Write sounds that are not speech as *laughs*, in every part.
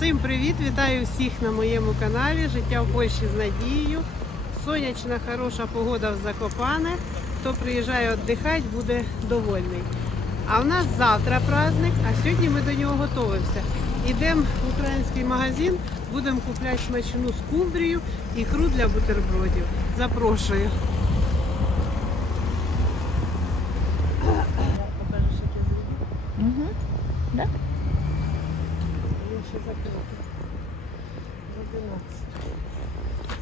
Всім привіт! Вітаю всіх на моєму каналі Життя в Польщі з Надією. Сонячна, хороша погода в Закопане. Хто приїжджає віддихати, буде довольний. А в нас завтра праздник, а сьогодні ми до нього готуємося. Йдемо в український магазин, будемо купляти смачну скумбрію, ікру для бутербродів. Запрошую. Покажеш, як я зроблю? Угу. Да? Він ще закритий. За 12.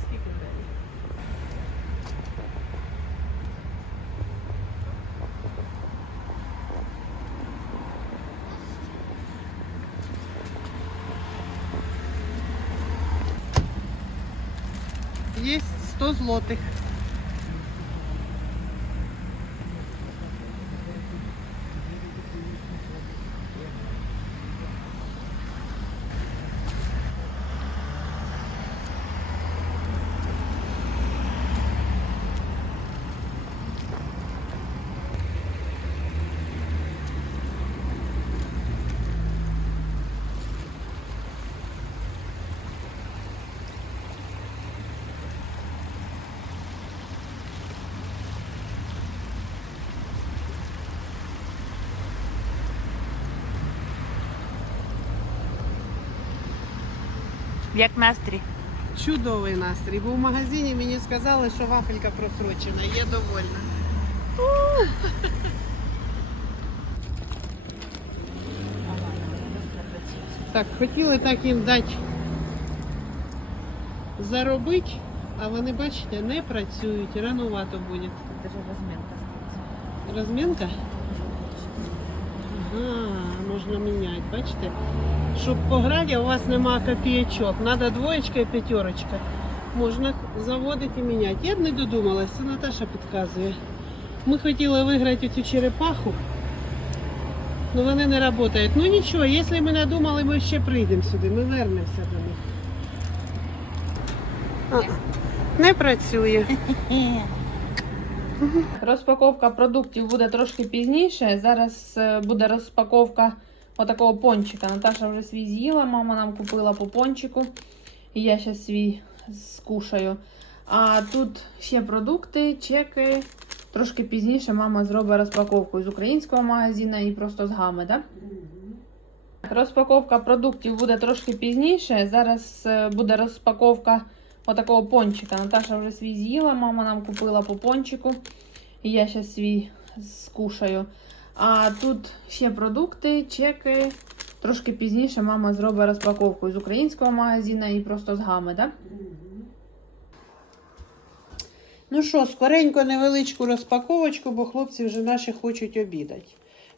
Скільки далі? Є 100 злотих. Як настрій? Чудовий настрій. Бо в магазині мені сказали, що вафелька просрочена. Я довольна. Так, хотіли так їм дати заробити, а вони, бачите, не працюють, ранувато буде. Даже розмінка. Розмінка? Ага, можна міняти, бачите? Щоб по граді у вас нема копійочок. Надо двоєчка і п'ятерочка. Можна заводити і міняти. Я б не додумалась, це Наташа підказує. Ми хотіли виграти цю черепаху, але вони не працюють. Ну нічого, якщо ми надумали, ми ще прийдемо сюди, ми вернемося до них. А, не працює. *laughs* Розпаковка продуктів буде трошки пізніше. Зараз е, буде розпаковка отакого пончика. Наташа вже свій з'їла, мама нам купила по пончику. І я зараз свій скушаю. А тут ще продукти, чеки. Трошки пізніше мама зробить розпаковку з українського магазину і просто з гами, так? Розпаковка продуктів буде трошки пізніше. Зараз е, буде розпаковка отакого пончика. Наташа вже свій з'їла, мама нам купила по пончику. І я зараз свій скушаю. А тут ще продукти, чеки. Трошки пізніше мама зробить розпаковку з українського магазину і просто з гами, так? Ну що, скоренько невеличку розпаковочку, бо хлопці вже наші хочуть обідати.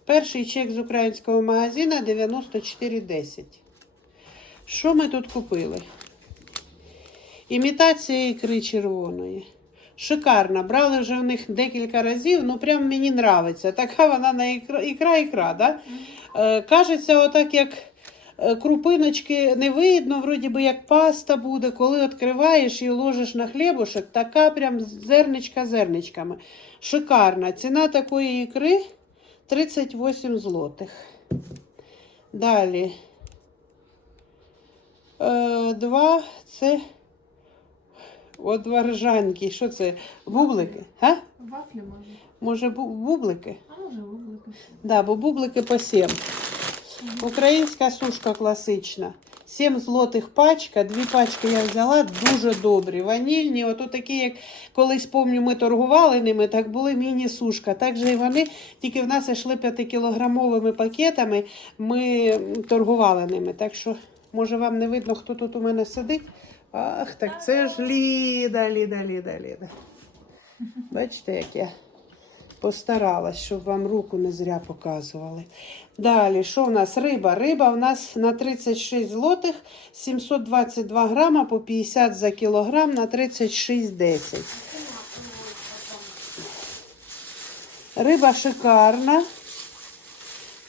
Перший чек з українського магазину 94,10. Що ми тут купили? Імітація ікри червоної. Шикарна. Брали вже в них декілька разів, ну прям мені нравиться. Така вона на ікра, ікра, ікра да? Е, кажеться, отак як е, крупиночки не видно, вроді би як паста буде. Коли відкриваєш і ложиш на хлібушек, така прям зерничка зерничками. Шикарна. Ціна такої ікри 38 злотих. Далі. Е, два це от варжанки. Що це? Бублики? А? Вафлі може. Може, бу- бублики? А може вублики. Да, бо бублики по 7. Українська сушка класична. 7 злотих пачка, дві пачки я взяла, дуже добрі. Ванільні, ото такі, як колись помню, ми торгували ними, так були міні-сушка. Так же і вони, тільки в нас йшли 5-кілограмовими пакетами, ми торгували ними. Так що, може, вам не видно, хто тут у мене сидить. Ах, так це ж Ліда, Ліда, Ліда, Ліда. Бачите, як я постаралась, щоб вам руку не зря показували. Далі, що в нас? Риба. Риба в нас на 36 злотих, 722 грама по 50 за кілограм на 36,10. Риба шикарна.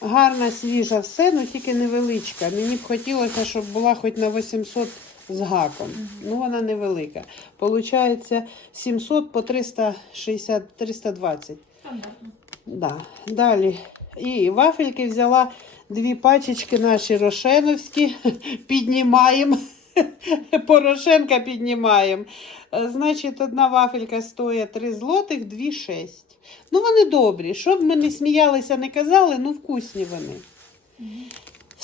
Гарна, свіжа, все, ну тільки невеличка. Мені б хотілося, щоб була хоч на 800 з гаком. Ну, вона невелика. Получається 700 по 360, 320. Стандартно. Да. Далі. І вафельки взяла Дві пачечки наші рошеновські *laughs* піднімаємо. *laughs* Порошенка піднімаємо. Значить, одна вафелька стоїть 3 злотих, дві 6. Ну, вони добрі. Щоб ми не сміялися, не казали, ну вкусні вони.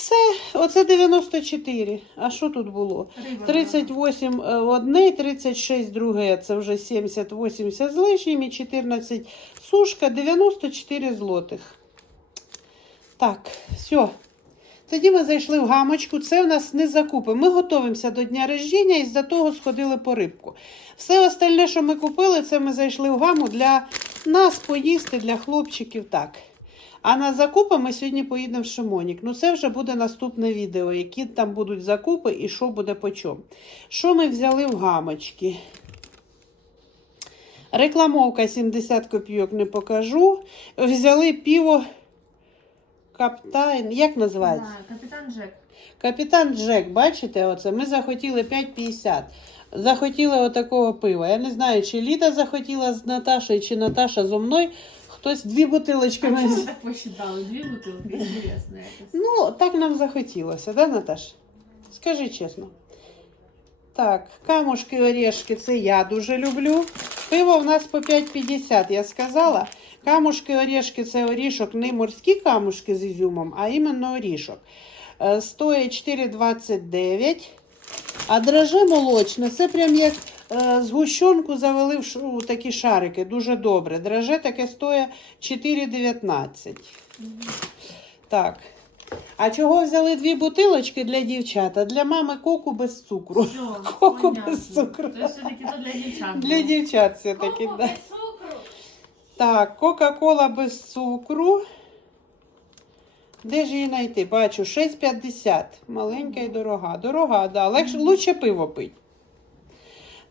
Все, оце 94. А що тут було? 38 е, одне, 36 друге, це вже 70-80 з лишнім і 14 сушка, 94 злотих. Так, все. Тоді ми зайшли в гамочку. Це у нас не закупи. Ми готуємося до дня рождення і з-за того сходили по рибку. Все остальне, що ми купили, це ми зайшли в гаму для нас поїсти, для хлопчиків. Так. А на закупи ми сьогодні поїдемо в Шимонік. Ну, це вже буде наступне відео, які там будуть закупи і що буде по чому. Що ми взяли в гамочки? Рекламовка 70 копійок не покажу. Взяли пиво Каптайн. Як називається? Капітан Джек. Капітан Джек, бачите, оце ми захотіли 5,50. Захотіли отакого пива. Я не знаю, чи Ліда захотіла з Наташею, чи Наташа зо мною. Хтось дві бутилочки. А чому так посчитали? Дві бутилки, інтересно якось. Ну, так нам захотілося, да, Наташ? Скажи чесно. Так, камушки, орешки, це я дуже люблю. Пиво в нас по 5,50, я сказала. Камушки, орешки це орішок, не морські камушки з ізюмом, а іменно орішок. Е, Стоїть 4,29. А драже молочне, це прям як згущенку завели в такі шарики. Дуже добре. Драже таке стоїть 4,19. Так. А чого взяли дві бутилочки для дівчат, а для мами коку без цукру? Все, *laughs* Коку понятно. без цукру. То все-таки то для дівчат. Для дівчат все-таки. Да. Так, Кока-Кола без цукру. Де ж її знайти? Бачу, 6,50. Маленька і дорога. Дорога, да. Легше, лучше пиво пить.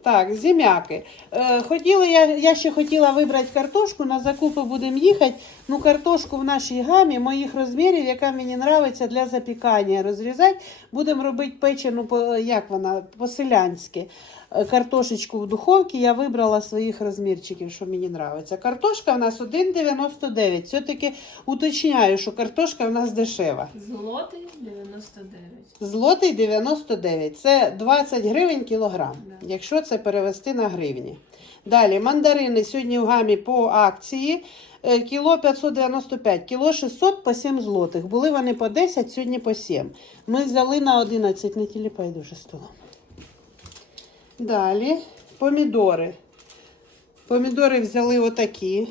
Так, зім'яки. Е, хотіла, я, я ще хотіла вибрати картошку, на закупи будемо їхати. Ну, картошку в нашій гамі моїх розмірів, яка мені подобається для запікання розрізати. Будемо робити печену, як вона, по-селянськи. Е, Картошечку в духовці я вибрала своїх розмірчиків, що мені подобається. Картошка в нас 1,99. Все-таки уточняю, що картошка в нас дешева. Злотий 99. Злотий 99. Це 20 гривень кілограм, Да. якщо це перевести на гривні. Далі мандарини сьогодні в гамі по акції. Е, Кіло 595, кіло 600 по 7 злотих. Були вони по 10, сьогодні по 7. Ми взяли на 11, не тіліпай дуже столом. Далі помідори. Помідори взяли отакі.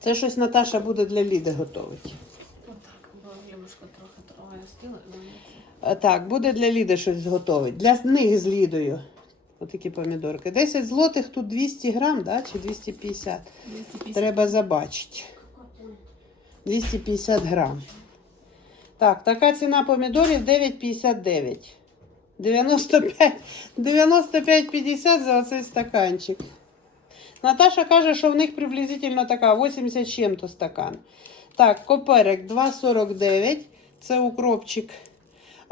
Це щось Наташа буде для Ліди готувати. Отак, бо хлібушко трохи трохи остило. і воно А, Так, буде для Ліди щось зготовить. Для них з Лідою. Отакі помідорки. 10 злотих, тут 200 грам, да? чи 250? 250. Треба забачити. 250 грам. Так, така ціна помідорів 9,59. 95 95,50 за оцей стаканчик. Наташа каже, що в них приблизительно така 80 чим-то стакан. Так, коперек 2,49. Це укропчик.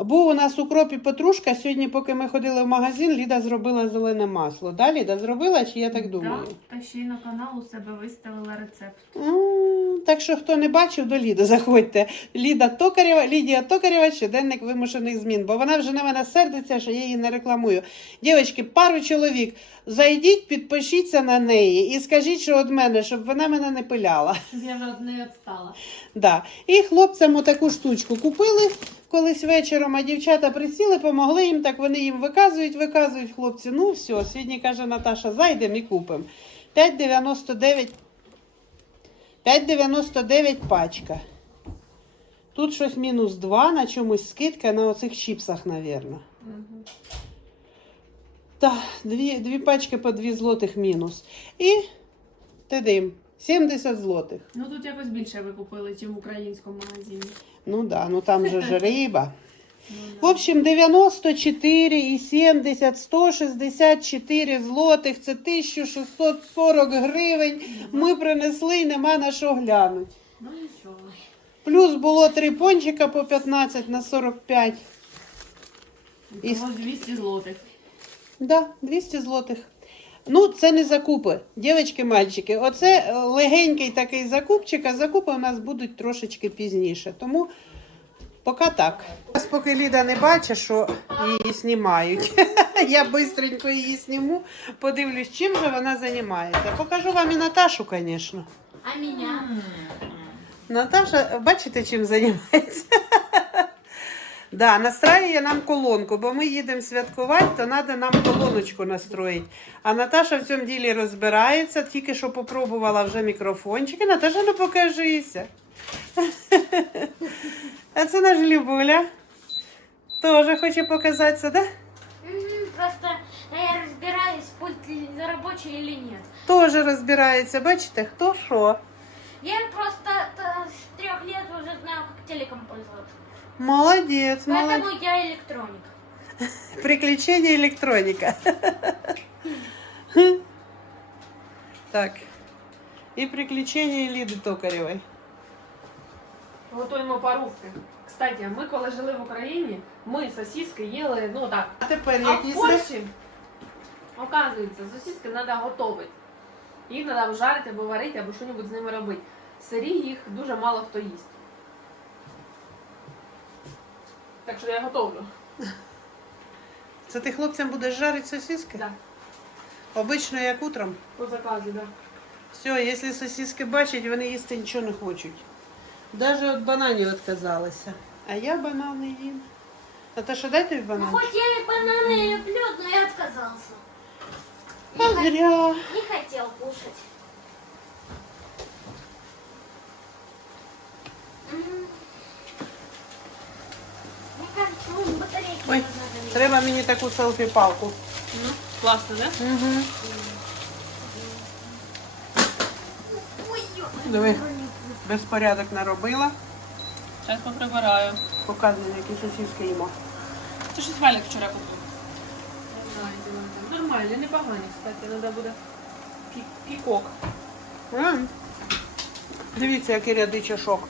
Був у нас укроп і петрушка. Сьогодні, поки ми ходили в магазин, Ліда зробила зелене масло. Да, Ліда зробила, чи я так думаю? Так, та ще й на канал у себе виставила рецепт. М, Так що, хто не бачив, до Ліди заходьте. Ліда Токарєва, Лідія Токарєва, щоденник вимушених змін, бо вона вже на мене сердиться, що я її не рекламую. Дівчатки, пару чоловік, зайдіть, підпишіться на неї і скажіть, що від мене, щоб вона мене не пиляла. Я вже од неї відстала. Да. І хлопцям отаку штучку купили колись вечором, а дівчата присіли, помогли їм, так вони їм виказують, виказують хлопці. Ну все, сьогодні каже Наташа, зайдемо і купимо. 5,99 5,99 пачка. Тут щось мінус 2, на чомусь скидка на оцих чіпсах, мабуть. Угу. Так, дві, дві пачки по 2 злотих мінус. І тидим, 70 злотих. Ну тут якось більше ви купили, ніж в українському магазині. Ну да, ну там же ж *laughs* риба. В общем, 94,70, 164 злотих, це 1640 гривень. Ми принесли і нема на що глянуть. Ну нічого. Плюс було три пончика по 15 на 45. І- Ось 200 злотих. Да, 200 злотих. Ну, це не закупи, дівчатки, мальчики. Оце е, легенький такий закупчик, а закупи у нас будуть трошечки пізніше. Тому поки так. Зараз поки Ліда не бачить, що її знімають. *laughs* Я швидко її зніму, подивлюсь, чим же вона займається. Покажу вам і Наташу, звісно. А меня? Наташа, бачите, чим займається? *laughs* Да, настраює нам колонку, бо ми їдемо святкувати, то треба нам колоночку настроїти. А Наташа в цьому ділі розбирається, тільки що попробувала вже мікрофончики. Наташа, ну покажися. *laughs* А це наш Любуля. Теж хоче показатися, да? М, Просто я разбираюсь, пульт ли- рабочий или нет. Теж розбирається. Бачите, хто що. Я просто э, с трех лет уже знаю, как телеком пользоваться. Молодець, молодець. Поэтому я электроник. *laughs* Приключения электроника. *laughs* Так. І приключення Ліди Токарєвої. Готуємо парувки. Кстати, ми коли жили в Україні, ми сосиски їли, ну так. А тепер А в якісь Польщі, оказується, сосиски треба готувати. Їх треба жарити або варити, або щось з ними робити. Сирі їх дуже мало хто їсть. Так що я готовлю. Це ти хлопцям будеш жарити сосиски? Да. Обично як утром. По заказу, да. Все, якщо сосиски бачать, вони їсти нічого не хочуть. Даже від бананів відказалися. А я банани їм. Наташа, дай тобі Ну, банан. хоть я и бананы люблю, но я отказался. А зря. Не хотел кушать. М. Мне кажется, вон батарейки Ой, надо заменить. треба мені таку селфі-палку. Ну, класно, да? Угу. Ой, ё- Диви, Безпорядок наробила. Зараз поприбираю. Показуй, які сосиски їмо. Це щось Валік вчора купив. Нормально, непогані, кстати, треба буде пікок. М. Дивіться, який ряди чашок.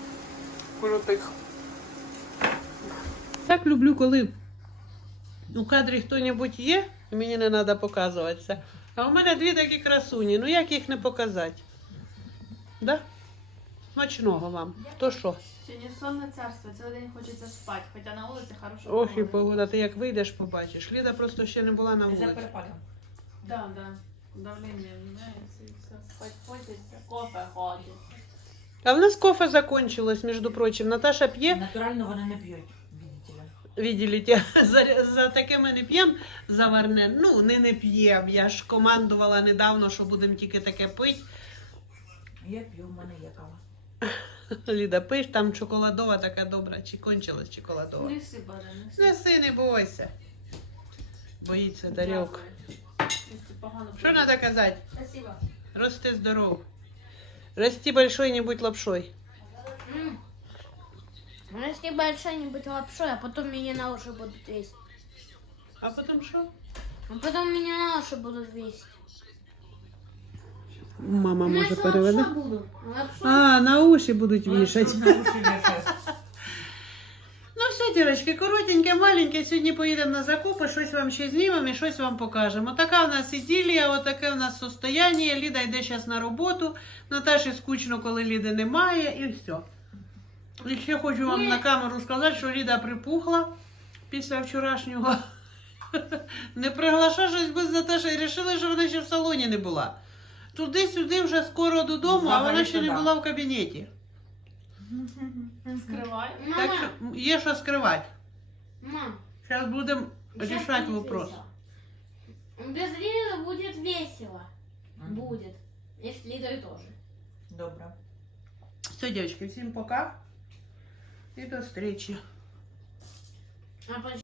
Крутих. Так люблю, коли у кадрі хто-небудь є, і мені не треба показуватися. А у мене дві такі красуні. Ну як їх не показати? Да? Смачного вам. То що? Сьогодні сонне царство, цілий день хочеться спати, хоча на вулиці хорошо. Ох, і погода, ти як вийдеш, побачиш. Ліда просто ще не була на вулиці. Да, да. Давлення міняється і все. Спать хочеться, кофе хочеться. А в нас кофе закончилось, між прочим. Наташа п'є. Натурального вони не п'ють, видите ли. *laughs* За, за таке ми не п'ємо заварне. Ну, не не п'ємо. Я ж командувала недавно, що будемо тільки таке пити. Я п'ю, в мене є кава. Ліда, пиш, там чоколадова така добра, чи кончилась чоколадова. Неси, бада, неси. Неси, не бойся. Боїться Дарьок. Що треба казати? Спасибо. Рости здоров. Расти большой, не будь лапшой. М. Если большая-нибудь лапшой, а потом меня на уши будут весить. А потім що? А потом меня на уши будут весить. Мама може переведе. А, на уші будуть вішати. Ну все, дірочки, коротеньке, маленьке. Сьогодні поїдемо на закупи, щось вам ще знімемо і щось вам покажемо. Така в нас іділія, отаке в нас состояння. Ліда йде зараз на роботу. Наташі скучно, коли Ліди немає, і все. І ще хочу вам на камеру сказати, що Ліда припухла після вчорашнього. *laughs* Не приглаша щось без Наташі і вирішили, що вона ще в салоні не була. Туди-сюди вже скоро додому, а вона ще не Взагалі-то да. була в кабінеті. Скривай. Так Мама, що є що скривати. мам, Зараз будемо щас рішати будет вопрос. весело. Без Лиды будет весело. Мгм. Будет. И с Лидой тоже. Добре. Все, девочки, всім пока. І до встречи. А